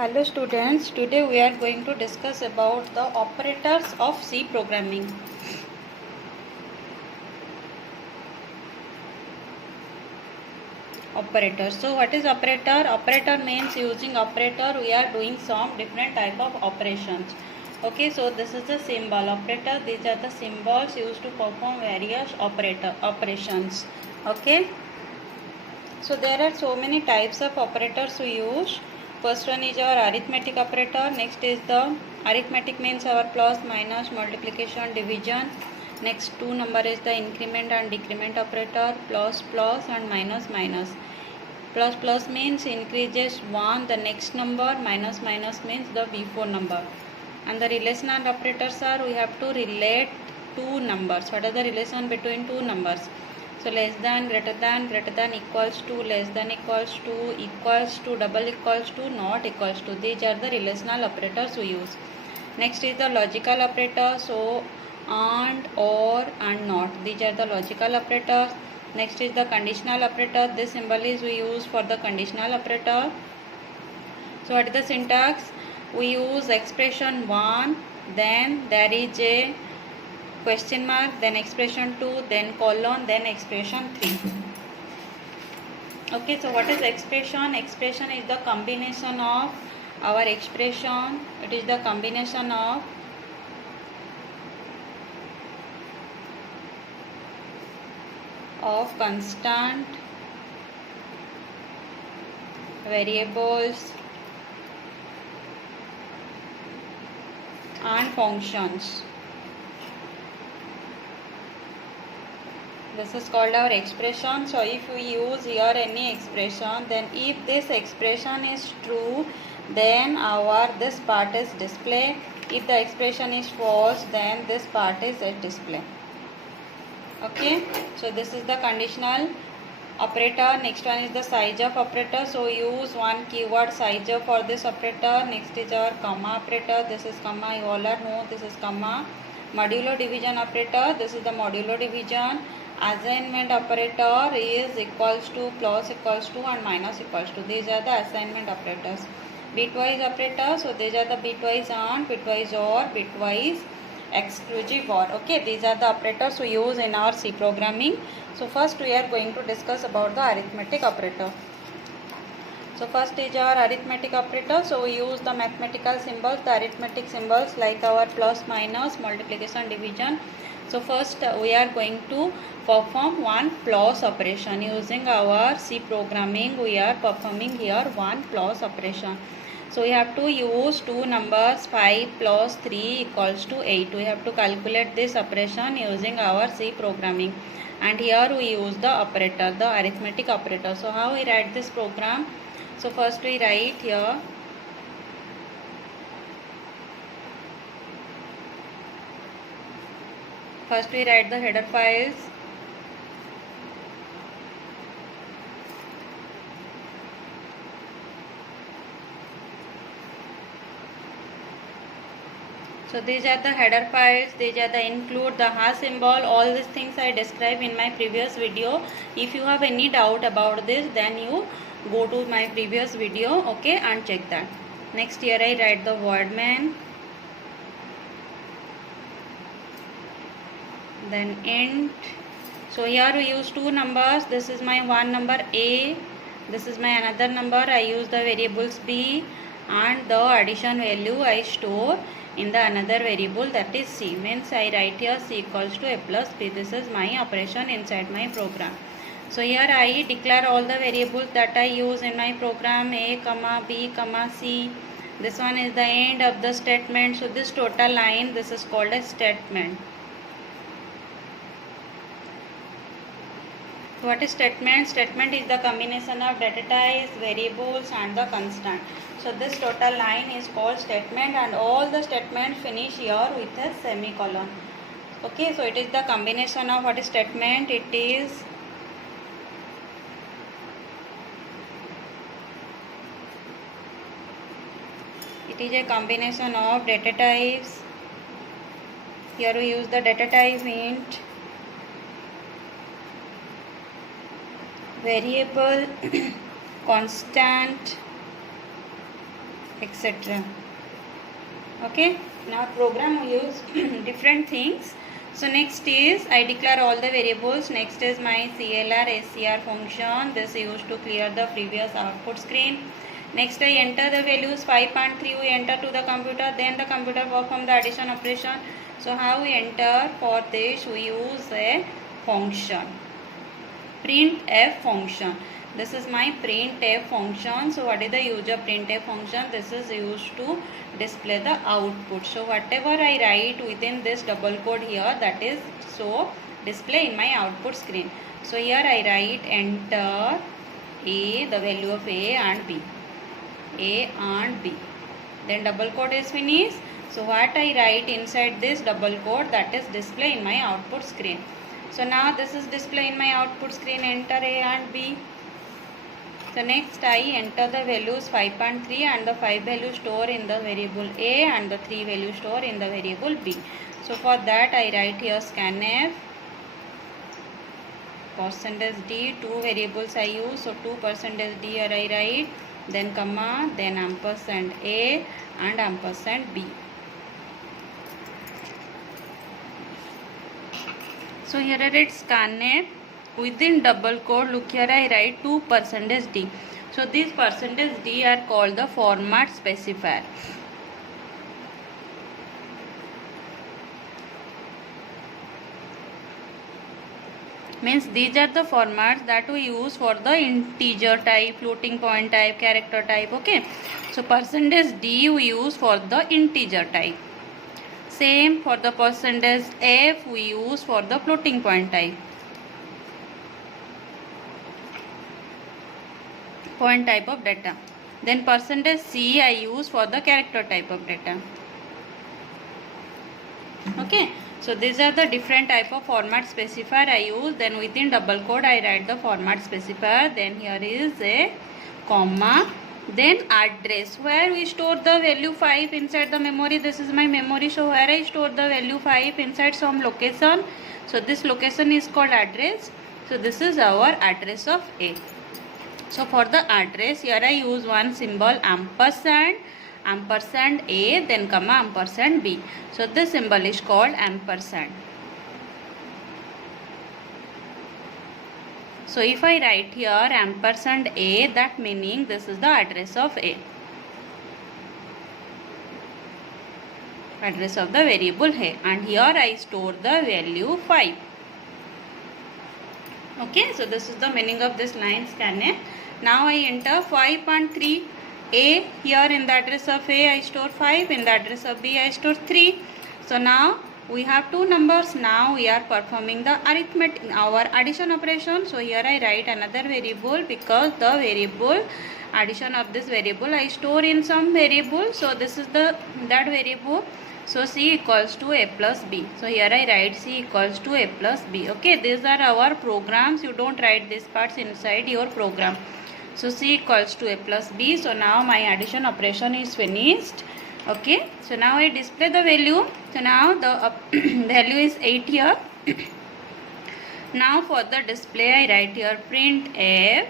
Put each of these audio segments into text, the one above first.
Hello students, today we are going to discuss about the operators of C programming. Operator. So what is operator? Operator means using operator we are doing some different type of operations. Okay, so this is the symbol operator. These are the symbols used to perform various operations. Okay. So there are so many types of operators we use. First one is our arithmetic operator. Next is the arithmetic means our plus, minus, multiplication, division. Next two number is the increment and decrement operator, plus, plus and minus, minus. Plus, plus means increases one the next number, minus, minus means the before number. And the relational operators are we have to relate two numbers. What are the relation between two numbers? So less than, greater than, equals to, less than equals to, double equals to, not equals to. These are the relational operators we use. Next is the logical operator. So and, or and not. These are the logical operators. Next is the conditional operator. This symbol is we use for the conditional operator. So what is the syntax? We use expression 1, then there is a question mark, then expression 2, then colon, then expression 3. Okay, so what is expression? Expression is the combination of our expression. It is the combination of constant, variables and functions. This is called our expression. So if we use here any expression, then if this expression is true, then this part is display. If the expression is false, then this part is at display. Okay, so this is the conditional operator. Next one is the size of operator. So use one keyword size of for this operator. Next is our comma operator. This is comma, you all are know this is comma. Modulo division operator. This is the modulo division. Assignment operator is equals to, plus equals to and minus equals to. These are the assignment operators. Bitwise operator. So these are the bitwise and, bitwise or, bitwise exclusive or. Okay, these are the operators we use in our C programming. So first we are going to discuss about the arithmetic operator. So first is our arithmetic operator. So we use the mathematical symbols, the arithmetic symbols like our plus, minus, multiplication, division. So first we are going to perform one plus operation using our C programming. We are performing here one plus operation. So we have to use two numbers 5 plus 3 equals to 8. We have to calculate this operation using our C programming. And here we use the operator, the arithmetic operator. So how we write this program? So first we write here the header files. So these are the header files, these are the include, the hash symbol, all these things I described in my previous video. If you have any doubt about this, then you go to my previous video, okay, and check that. Next here I write the word main, then int. So here we use two numbers. This is my one number A, this is my another number. I use the variables B and the addition value I store in the another variable, that is C. Means I write here C equals to A plus B. This is my operation inside my program. So here I declare all the variables that I use in my program, A, comma, B, comma, C. This one is the end of the statement. So this total line, this is called a statement. What is statement? Statement is the combination of data types, variables and the constant. So this total line is called statement and all the statements finish here with a semicolon. Okay, so it is the combination of what is statement? It is a combination of data types. Here we use the data type int, variable, constant etc. Okay, now program we use different things. So next is I declare all the variables. Next is my CLR SCR function. This is used to clear the previous output screen. Next I enter the values 5 and 3 we enter to the computer. Then the computer perform the addition operation. So how we enter? For this we use a function, printf function. This is my printf function. So what is the use of printf function? This is used to display the output. So whatever I write within this double quote here, that is so display in my output screen. So here I write enter A, the value of A and B, A and B. Then double quote is finished. So what I write inside this double quote, that is display in my output screen. So now this is display in my output screen, enter A and B. So next I enter the values 5 and 3 and the 5 value store in the variable A and the 3 value store in the variable B. So for that I write here scanf %d, 2 variables I use. So 2 %d here I write, then comma, then ampersand A and ampersand B. So here I write scanf. Within double quote, look here I write 2 %d. So these %d are called the format specifier. Means these are the formats that we use for the integer type, floating point type, character type. Okay. So %d we use for the integer type. Same for the %f we use for the floating point type. Point type of data. Then %c I use for the character type of data. Okay, so these are the different type of format specifier I use. Then within double quote I write the format specifier. Then here is a comma, then address, where we store the value 5 inside the memory. This is my memory, so where I store the value 5 inside some location. So this location is called address. So this is our address of A. So for the address, here I use one symbol ampersand, ampersand A, then comma ampersand B. So this symbol is called ampersand. So if I write here ampersand A, that meaning this is the address of A. Address of the variable A. And here I store the value 5. Okay, so this is the meaning of this line scanf. Now I enter 5 and 3. A, here in the address of A I store 5, in the address of B I store 3. So now we have two numbers. Now we are performing the arithmetic, our addition operation. So here I write another variable, because the variable addition of this variable I store in some variable. So this is that variable. So C equals to A plus B. So here I write C equals to A plus B. Okay, these are our programs. You don't write these parts inside your program. So C equals to A plus B. So now my addition operation is finished. Okay, so now I display the value. So now the value is 8 here. Now for the display I write here printf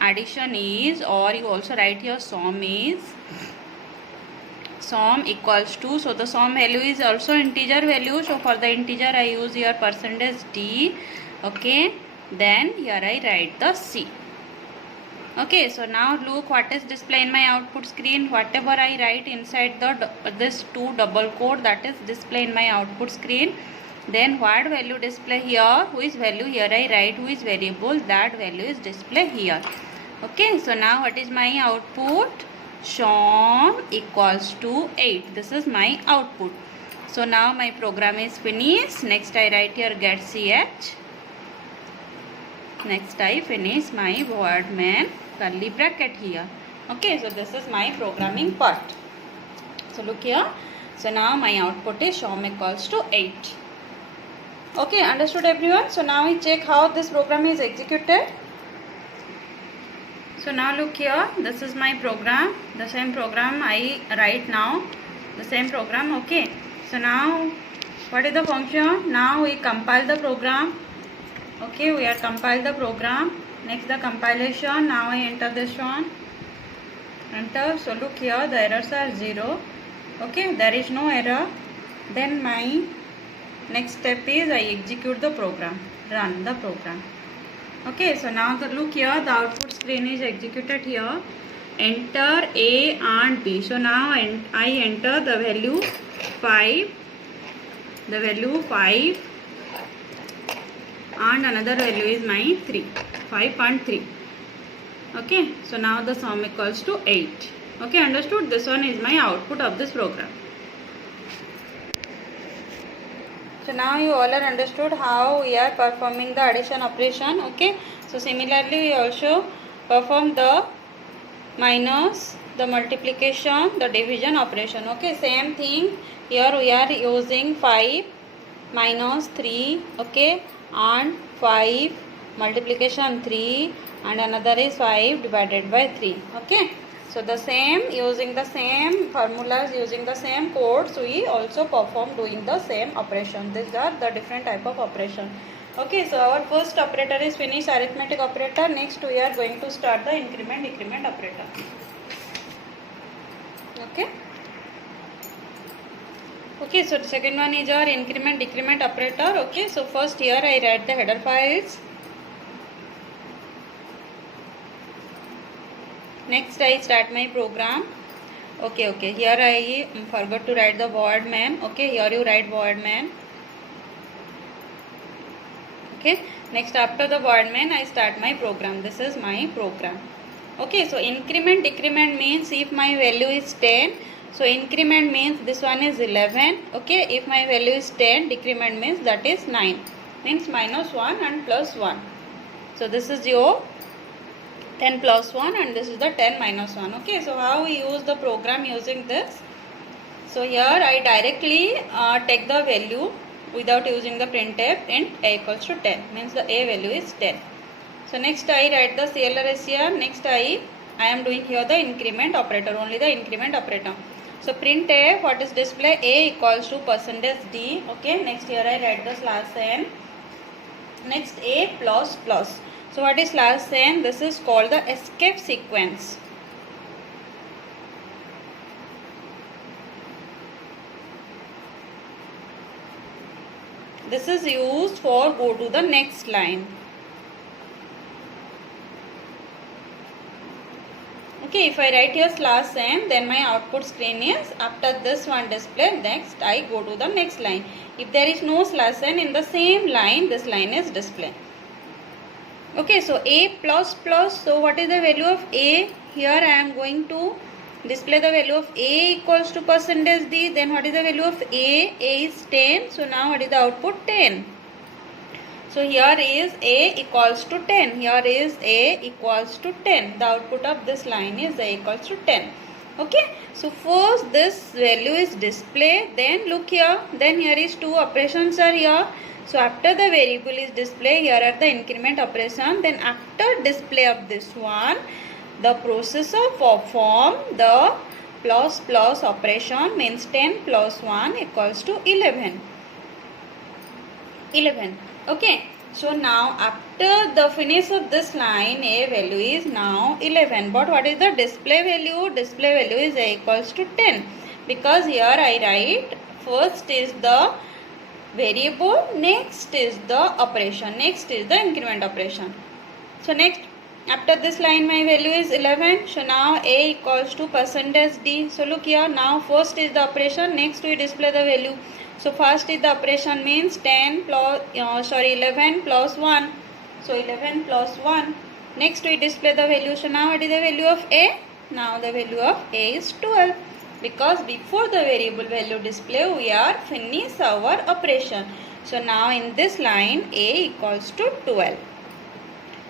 addition is, or you also write here sum is, sum equals to, so the sum value is also integer value. So for the integer I use here %d. Okay, then here I write the C. Okay, so now look what is display in my output screen. Whatever I write inside this two double quote, that is display in my output screen. Then what value display here, which value here I write, which variable, that value is display here. Okay, so now what is my output? Sum equals to 8. This is my output. So now my program is finished. Next I write here get ch. Next I finish my word main curly bracket here. Okay, so this is my programming part. So look here. So now my output is sum equals to 8. Okay, understood everyone? So now we check how this program is executed. So now look here, this is my program, the same program I write now, the same program. Okay, so now what is the function? Now we compile the program. Okay, we are compiled the program. Next the compilation. Now I enter this one. enter. So look here, the errors are 0. Okay, there is no error. Then my next step is I execute the program, run the program. Okay, so now look here, the output screen is executed here. Enter A and B. So now I enter the value 5, and another value is my 3, 5 and 3. Okay, so now the sum equals to 8. Okay, understood? This one is my output of this program. So now you all are understood how we are performing the addition operation. Okay, so similarly we also perform the minus, the multiplication, the division operation. Okay, same thing. Here we are using 5 minus 3. Okay, and 5 multiplication 3, and another is 5 divided by 3. Okay, so the same, using the same formulas, using the same codes, we also perform doing the same operation. These are the different type of operation. Okay, so our first operator is finished, arithmetic operator. Next we are going to start the increment decrement operator. Okay. Okay, so the second one is our increment decrement operator. Okay, so first here I write the header files. Next I start my program. Okay, here I forgot to write the void main. Okay, here you write void main. Okay, next after the void main I start my program. This is my program. Okay, so increment decrement means if my value is 10, so increment means this one is 11. Okay, if my value is 10, decrement means that is 9, means minus 1 and plus 1. So this is your 10 plus 1 and this is the 10 minus 1. Okay, so how we use the program using this? So here I directly take the value without using the printf, int a equals to 10, means the a value is 10. So next I write the CLRS here. Next I am doing here the increment operator, only the increment operator. So printf, what is display? A equals to %d. Okay, next here I write the /n. Next a plus plus. So what is /n? This is called the escape sequence. This is used for go to the next line. Okay, if I write here /n, then my output screen is after this one display, next I go to the next line. If there is no /n in the same line, this line is display. Okay, so a plus plus, so what is the value of a? Here I am going to display the value of a equals to %d. Then what is the value of a? A is 10. So now what is the output? 10. So here is a equals to 10. Here is a equals to 10. The output of this line is a equals to 10. Okay. So first this value is displayed. Then look here. Then here is two operations are here. So after the variable is displayed, here are the increment operation. Then after display of this one, the processor perform the plus plus operation, means 10 plus 1 equals to 11. 11. Okay, so now after the finish of this line, a value is now 11. But what is the display value? Display value is a equals to 10. Because here I write first is the variable, next is the operation, next is the increment operation. So next, after this line my value is 11. So now a equals to %d. So look here, now first is the operation, next we display the value. So first is the operation, means 11 plus 1. So 11 plus 1. Next we display the value. So now what is the value of a? Now the value of a is 12. Because before the variable value display, we are finish our operation. So now in this line, a equals to 12.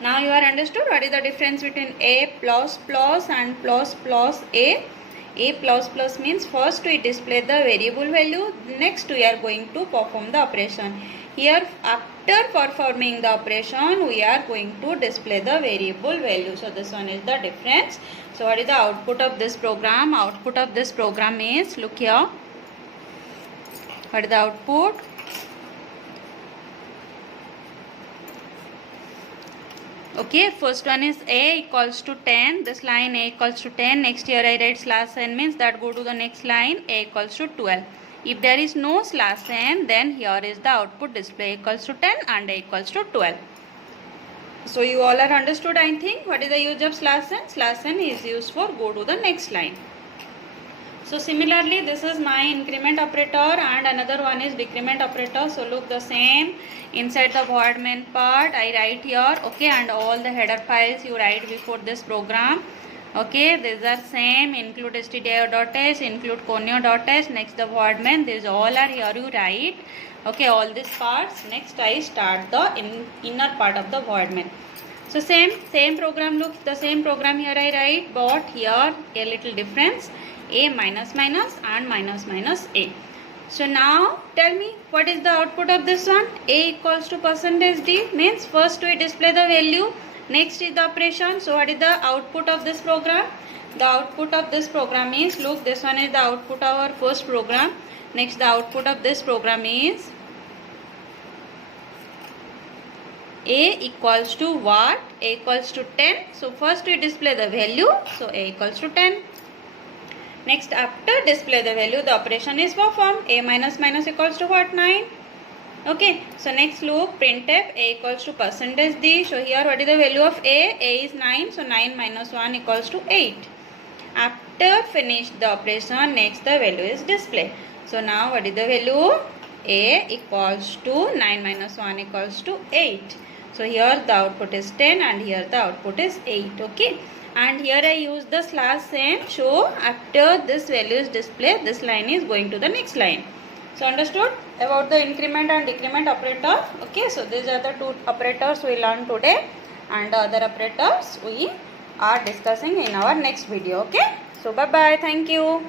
Now you are understood what is the difference between a plus plus and plus plus a. A plus plus means first we display the variable value, next we are going to perform the operation. Here after performing the operation, we are going to display the variable value. So this one is the difference. So what is the output of this program? Output of this program is, look here. What is the output? Okay, first one is a equals to 10. This line a equals to 10. Next here I write slash n, means that go to the next line, a equals to 12. If there is no slash n, then here is the output display, equals to 10 and a equals to 12. So you all are understood, I think, what is the use of slash n. Slash n is used for go to the next line. So similarly, this is my increment operator and another one is decrement operator. So look, the same inside the void main part I write here, okay, and all the header files you write before this program. Okay, these are same, include stdio.h, include conio.h, next the void main, these all are here you write. Okay, all these parts. Next I start the inner part of the void main. So same program, look, the same program here I write, but here a little difference, a minus minus and minus minus a. So now tell me what is the output of this one. A equals to percentage d, means first we display the value, next is the operation. So what is the output of this program? The output of this program is, look, this one is the output of our first program. Next the output of this program is a equals to what? A equals to 10. So first we display the value, so a equals to 10. Next, after display the value, the operation is performed. A minus minus equals to what? 9. Okay. So next look, printf a equals to percentage d. So here what is the value of a? A is 9. So 9 minus 1 equals to 8. After finish the operation, next the value is display. So now what is the value? A equals to 9 minus 1 equals to 8. So here the output is 10 and here the output is 8. Okay. And here I use the slash n. So after this value is displayed, this line is going to the next line. So understood about the increment and decrement operator. Okay, so these are the two operators we learned today, and the other operators we are discussing in our next video. Okay, so bye bye, thank you.